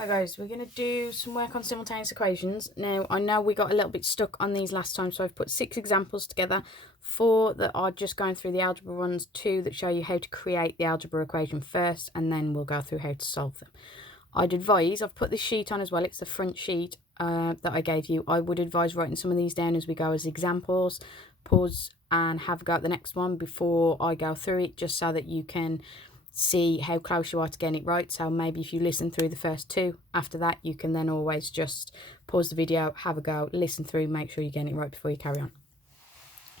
Hi guys, we're going to do some work on simultaneous equations. Now, I know we got a little bit stuck on these last time, so I've put 6 examples together. 4 that are just going through the algebra ones, 2 that show you how to create the algebra equation first, and then we'll go through how to solve them. I'd advise, I've put this sheet on as well, it's the front sheet that I gave you. I would advise writing some of these down as we go as examples, pause and have a go at the next one before I go through it, just so that you can see how close you are to getting it right. So maybe if you listen through the first 2, after that you can then always just pause the video, have a go, listen through, make sure you're getting it right before you carry on.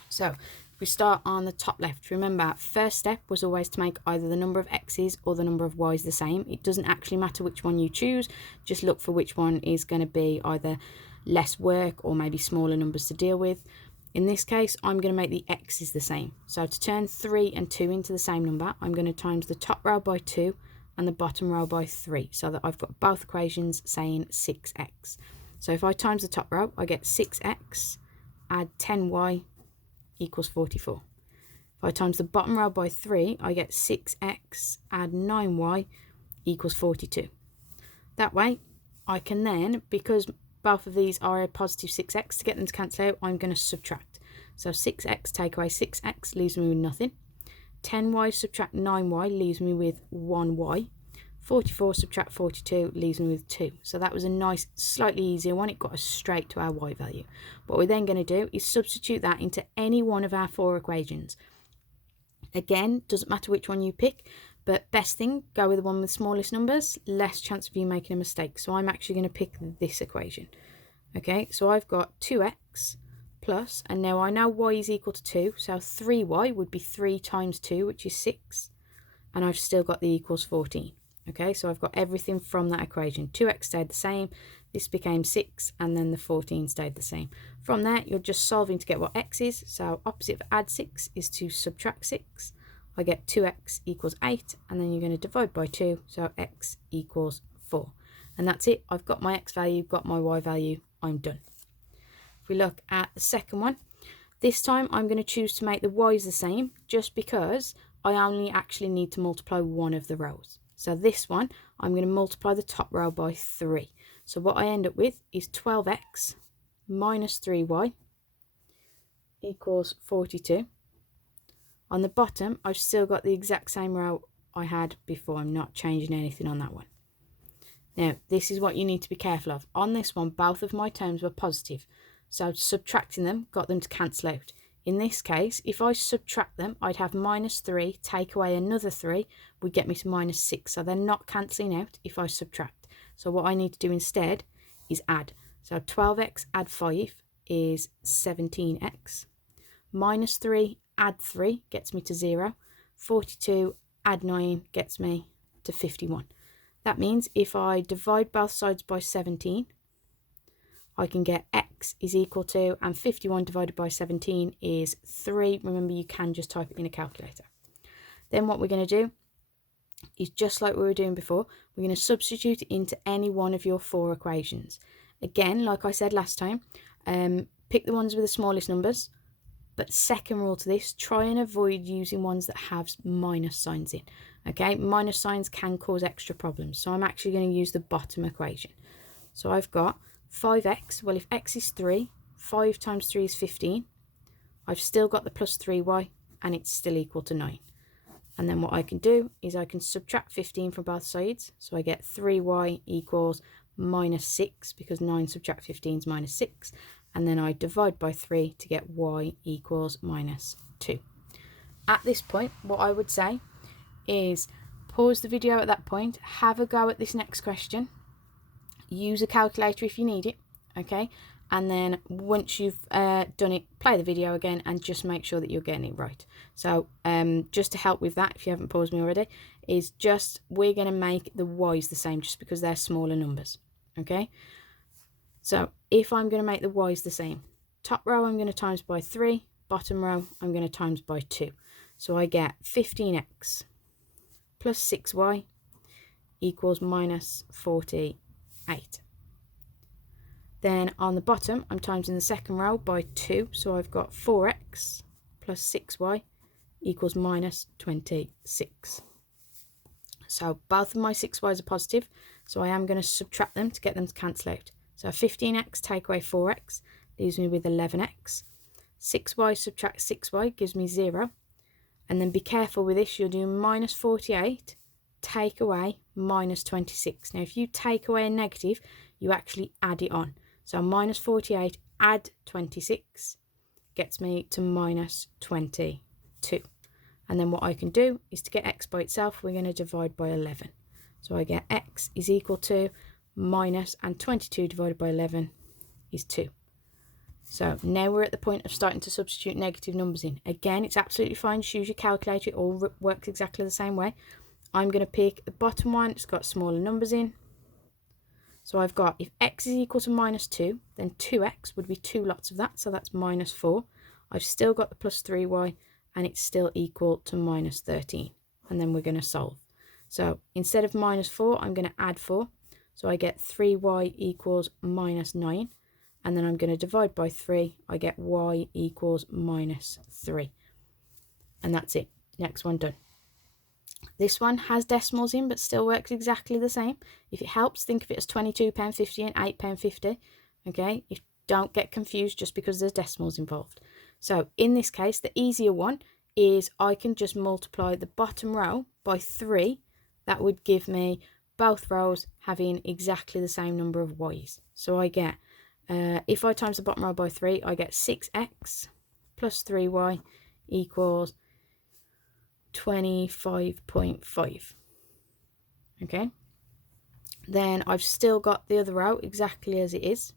So if we start on the top left, remember first step was always to make either the number of x's or the number of y's the same. It doesn't actually matter which one you choose, just look for which one is going to be either less work or maybe smaller numbers to deal with. In this case, I'm going to make the x's the same. So to turn 3 and 2 into the same number, I'm going to times the top row by 2 and the bottom row by 3, so that I've got both equations saying 6x. So if I times the top row, I get 6x, add 10y equals 44. If I times the bottom row by 3, I get 6x, add 9y equals 42. That way, I can then, because both of these are a positive 6x, to get them to cancel out, I'm going to subtract. So 6x take away 6x leaves me with nothing. 10y subtract 9y leaves me with 1y. 44 subtract 42 leaves me with 2. So that was a nice, slightly easier one. It got us straight to our y value. What we're then going to do is substitute that into any one of our 4 equations. Again, doesn't matter which one you pick, but best thing, go with the one with the smallest numbers, less chance of you making a mistake. So I'm actually going to pick this equation. Okay, so I've got 2x plus, and now I know y is equal to 2, so 3y would be 3 times 2, which is 6, and I've still got the equals 14. Okay, so I've got everything from that equation. 2x stayed the same, this became 6, and then the 14 stayed the same. From there, you're just solving to get what x is, so opposite of add 6 is to subtract 6. I get 2x equals 8, and then you're going to divide by 2, so x equals 4. And that's it. I've got my x value, got my y value, I'm done. If we look at the second one, this time I'm going to choose to make the y's the same, just because I only actually need to multiply one of the rows. So this one, I'm going to multiply the top row by 3. So what I end up with is 12x minus 3y equals 42. On the bottom, I've still got the exact same row I had before. I'm not changing anything on that one. Now, this is what you need to be careful of. On this one, both of my terms were positive. So subtracting them got them to cancel out. In this case, if I subtract them, I'd have minus 3, take away another 3, would get me to minus 6. So they're not cancelling out if I subtract. So what I need to do instead is add. So 12x add 5 is 17x. Minus 3 add 3 gets me to 0. 42 add 9 gets me to 51. That means if I divide both sides by 17, I can get x is equal to, and 51 divided by 17 is 3. Remember, you can just type it in a calculator. Then what we're going to do is just like we were doing before, we're going to substitute it into any one of your 4 equations. Again, like I said last time, pick the ones with the smallest numbers. But second rule to this, try and avoid using ones that have minus signs in. Okay, minus signs can cause extra problems. So I'm actually going to use the bottom equation. So I've got 5x. Well, if x is 3, 5 times 3 is 15. I've still got the plus 3y, and it's still equal to 9. And then what I can do is I can subtract 15 from both sides. So I get 3y equals minus 6, because 9 subtract 15 is minus 6. And then I divide by 3 to get y equals minus 2. At this point, what I would say is pause the video at that point, have a go at this next question, use a calculator if you need it, okay? And then once you've done it, play the video again and just make sure that you're getting it right. So just to help with that, if you haven't paused me already, is just we're going to make the y's the same just because they're smaller numbers, okay? So if I'm going to make the y's the same, top row I'm going to times by 3, bottom row I'm going to times by 2. So I get 15x plus 6y equals minus 48. Then on the bottom, I'm timesing the second row by 2. So I've got 4x plus 6y equals minus 26. So both of my 6y's are positive, so I am going to subtract them to get them to cancel out. So 15x take away 4x leaves me with 11x. 6y subtract 6y gives me 0. And then be careful with this, you'll do minus 48 take away minus 26. Now if you take away a negative, you actually add it on. So minus 48 add 26 gets me to minus 22. And then what I can do is to get x by itself, we're going to divide by 11. So I get x is equal to minus, and 22 divided by 11 is 2. So now we're at the point of starting to substitute negative numbers in. Again, it's absolutely fine. Just use your calculator. It all works exactly the same way. I'm going to pick the bottom one. It's got smaller numbers in. So I've got, if x is equal to minus 2, then 2x would be 2 lots of that. So that's minus 4. I've still got the plus 3y, and it's still equal to minus 13. And then we're going to solve. So instead of minus 4, I'm going to add 4. So I get 3y equals minus 9. And then I'm going to divide by 3. I get y equals minus 3. And that's it. Next one done. This one has decimals in, but still works exactly the same. If it helps, think of it as £22.50 and £8.50. Okay, don't get confused just because there's decimals involved. So in this case, the easier one is I can just multiply the bottom row by 3. That would give me both rows having exactly the same number of y's. So I get, if I times the bottom row by 3, I get 6x plus 3y equals 25.5. Okay. Then I've still got the other row exactly as it is.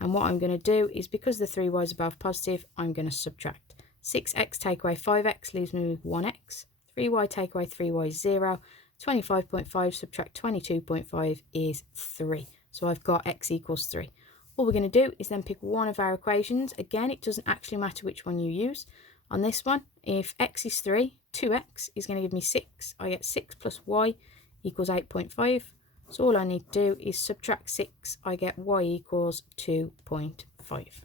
And what I'm going to do is, because the 3y's are both positive, I'm going to subtract. 6x take away 5x leaves me with 1x. 3y take away 3y is 0. 25.5 subtract 22.5 is 3. So I've got x equals 3. All we're going to do is then pick one of our equations. Again, it doesn't actually matter which one you use. On this one, if x is 3, 2x is going to give me 6. I get 6 plus y equals 8.5. So all I need to do is subtract 6. I get y equals 2.5.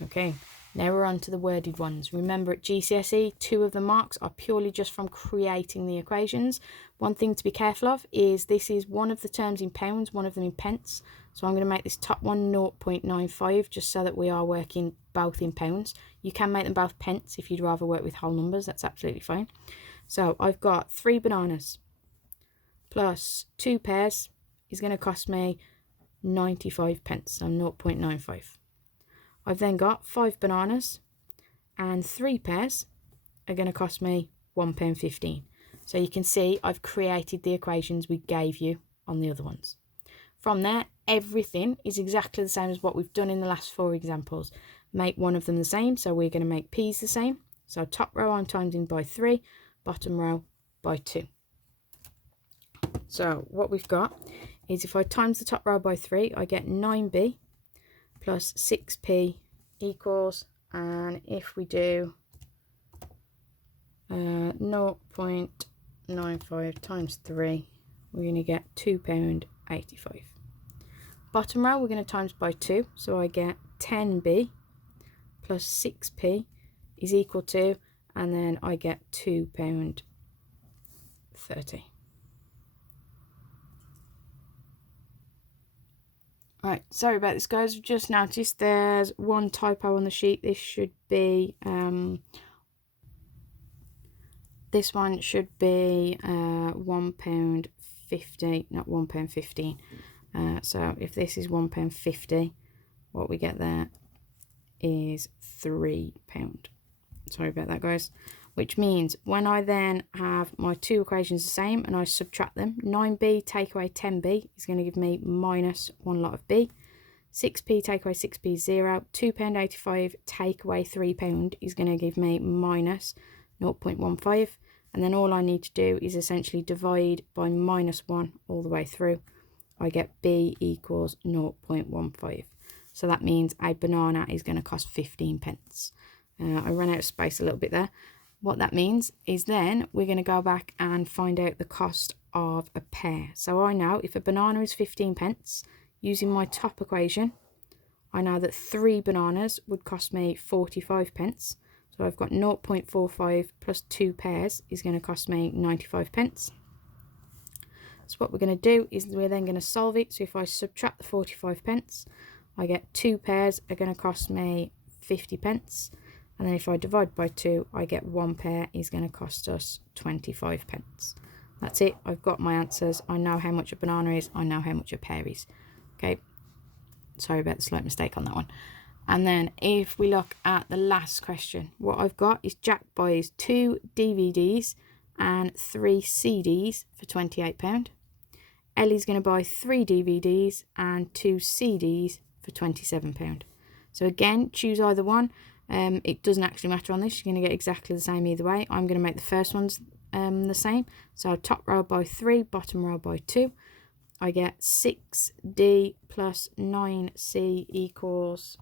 Okay, now we're on to the worded ones. Remember, at GCSE, 2 of the marks are purely just from creating the equations. One thing to be careful of is this is one of the terms in pounds, one of them in pence. So I'm going to make this top one 0.95 just so that we are working both in pounds. You can make them both pence if you'd rather work with whole numbers. That's absolutely fine. So I've got 3 bananas plus 2 pears is going to cost me 95 pence, so 0.95. I've then got 5 bananas and 3 pears are going to cost me £1.15. So you can see I've created the equations we gave you on the other ones. From there, everything is exactly the same as what we've done in the last 4 examples. Make one of them the same, so we're going to make p's the same. So top row I'm timesing by 3, bottom row by 2. So what we've got is, if I times the top row by 3, I get 9b plus 6p equals, and if we do 0.95 times 3, we're going to get £2.85. Bottom row we're going to times by 2, so I get 10b plus 6p is equal to, and then I get £2.30. Right, sorry about this, guys. I've just noticed there's one typo on the sheet. This should be this one should be £1.50, not £1.15. So if this is £1.50, what we get there is £3. Sorry about that, guys. Which means when I then have my 2 equations the same and I subtract them, 9b take away 10b is going to give me minus 1 lot of b. 6p take away 6b is 0. £2.85 take away £3 is going to give me minus 0.15. And then all I need to do is essentially divide by minus 1 all the way through. I get b equals 0.15. So that means a banana is going to cost 15 pence. I ran out of space a little bit there. What that means is then we're going to go back and find out the cost of a pear. So I know if a banana is 15 pence, using my top equation, I know that 3 bananas would cost me 45 pence. So So I've got 0.45 plus 2 pairs is going to cost me 95 pence. So what we're going to do is we're then going to solve it. So if I subtract the 45 pence, I get 2 pairs are going to cost me 50 pence. And then if I divide by 2, I get 1 pair is going to cost us 25 pence. That's it. I've got my answers. I know how much a banana is. I know how much a pear is. Okay. Sorry about the slight mistake on that one. And then if we look at the last question, what I've got is Jack buys 2 DVDs and 3 CDs for £28. Ellie's going to buy 3 DVDs and 2 CDs for £27. So again, choose either one. It doesn't actually matter on this. You're going to get exactly the same either way. I'm going to make the first ones the same. So top row by 3, bottom row by 2. I get 6D plus 9C equals,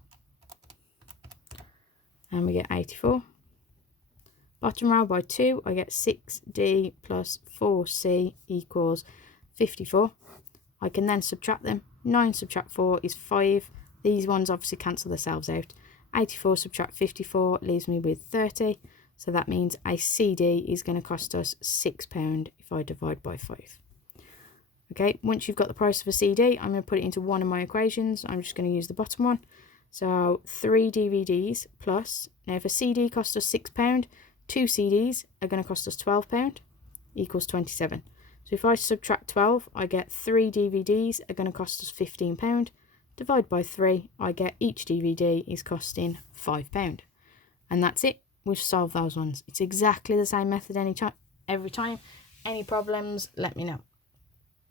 and we get 84. Bottom row by 2, I get 6D plus 4C equals 54. I can then subtract them. 9 subtract 4 is 5. These ones obviously cancel themselves out. 84 subtract 54 leaves me with 30. So that means a CD is going to cost us £6 if I divide by 5. Okay, once you've got the price of a CD, I'm going to put it into one of my equations. I'm just going to use the bottom one. So 3 DVDs plus, now if a CD costs us £6, 2 CDs are going to cost us £12 equals 27. So if I subtract 12, I get 3 DVDs are going to cost us £15. Divide by 3, I get each DVD is costing £5. And that's it. We've solved those ones. It's exactly the same method every time. Any problems, let me know.